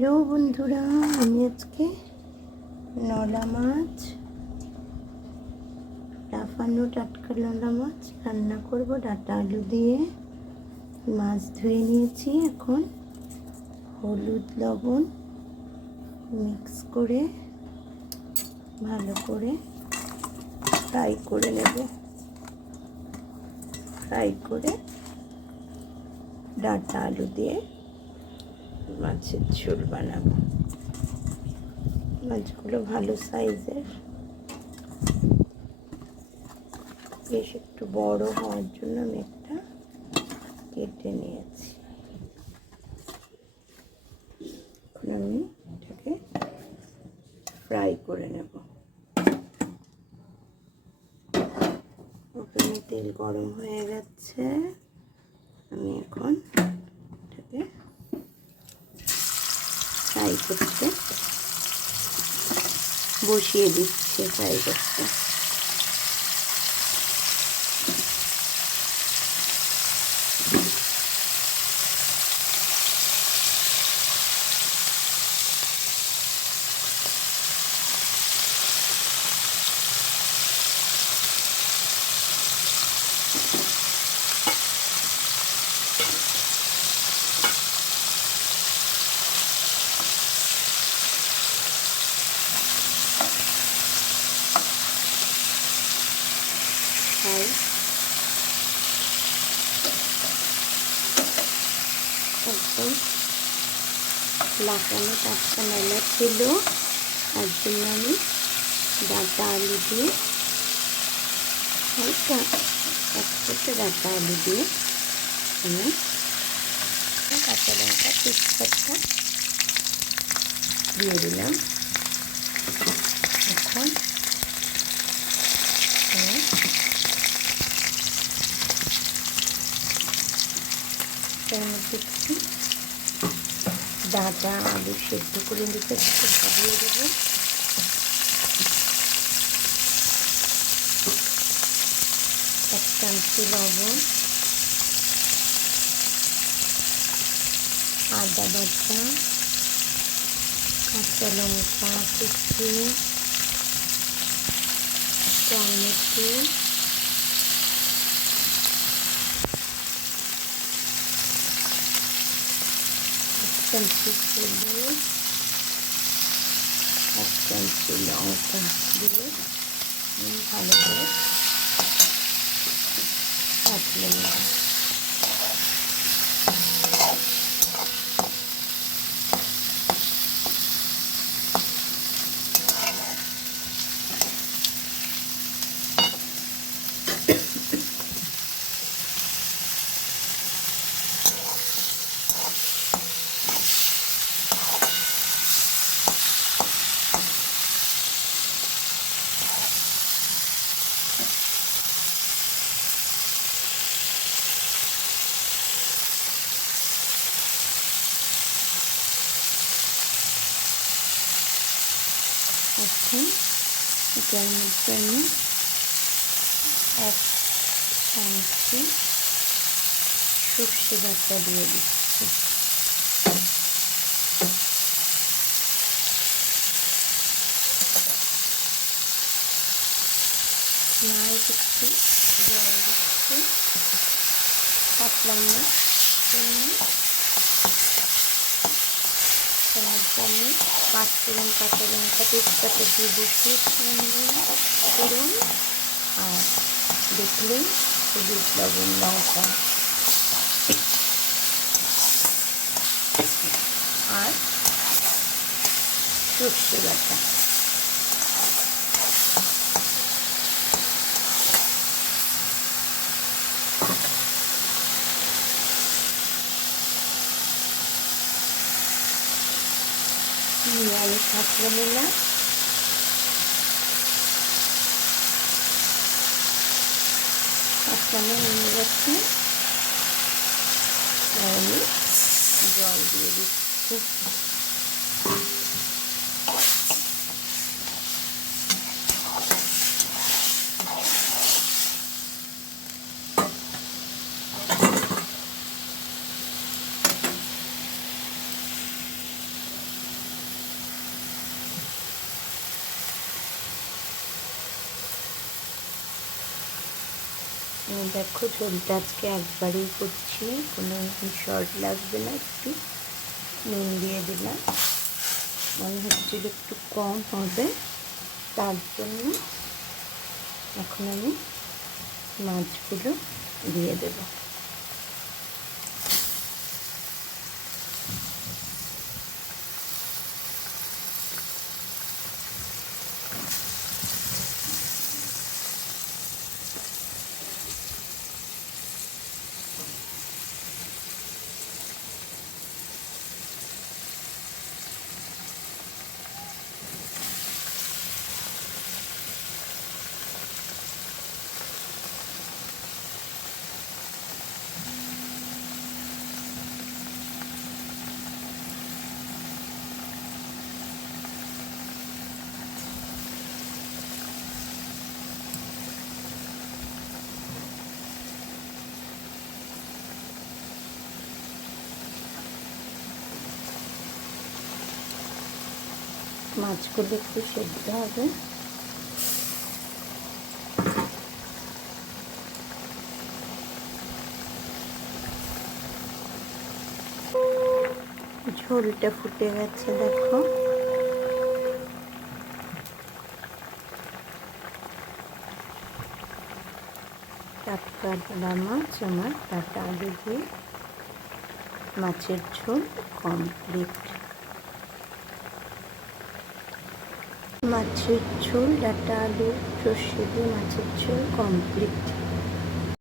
Hello বন্ধুরা, আমি আজকে নলা মাছ লাফানো টাটকা নলা মাছ রান্না করব। ডাটা আলু দিয়ে মাছ ধুয়ে নিয়েছি এখন। হলুদ, লবণ মিক্স করে ভালো করে ফ্রাই করে নেব। ফ্রাই করে ডাটা আলু দিয়ে মাছের ঝোল বানাবো। মাছগুলো ভালো সাইজের। বেশ একটু বড় হওয়ার জন্য আমি একটা কেটে নিয়েছি। এখন আমি এটাকে ফ্রাই করে নেব। ওখানে তেল গরম হয়ে গেছে। আমি এখন এটাকে করতে বসিয়ে দিচ্ছে ফ্রাই করতে একদম লাফানো টাটকা মেলা ছিল। তার জন্য আমি ডাটা আলু দিয়ে হালকা এক ছোটো ডাটা আলু দিয়ে আমি কাঁচা লঙ্কা, তেজপাতা দিয়ে দিলাম। এখন আমি তার মধ্যে একটু ডাটা, আলু সেদ্ধ করে দিতে দিয়ে দেবো। এক চামচি লবণ, আদা বাটা, কাঁচা লঙ্কা কুচি টমেটো চামচি হলুদ এক চামচি লঙ্কা দিয়ে ভালো করে কাটলে নেব এখন এটার মধ্যে আমি এক চামচি সর্ষে বাটা দিয়ে দিচ্ছি নাড়ি একটু জল দিচ্ছি পাতলাম জন্য মধ্যে আমি পাঁচ ফোড়ন কাঁচা লঙ্কা তেজপাতা দিয়ে বসিয়েছিলাম ফোড়ন আর দেখলেন হলুদ লবণ লঙ্কা। আর সর্ষে বাটা। yani katlanırlar. Katlanırlar bakın. Yani güzel bir দেখো ঝোলটা আজকে একবারেই করছি, কোনো শর্ট লাগবে না একটু, নুন দিয়ে দিলাম। মনে হচ্ছে একটু কম হবে, তার জন্য এখন আমি মাছগুলো দিয়ে দেবো। মাছগুলো একটু সেদ্ধ হবে। ঝোলটা ফুটে গেছে, দেখো। টাটকা মাছ, আমার টাটা আলু দিয়ে। মাছের ঝোল কমপ্লিট মাছের ঝোল ডাটা আলু সর্ষে দিয়ে মাছের ঝোল কমপ্লিট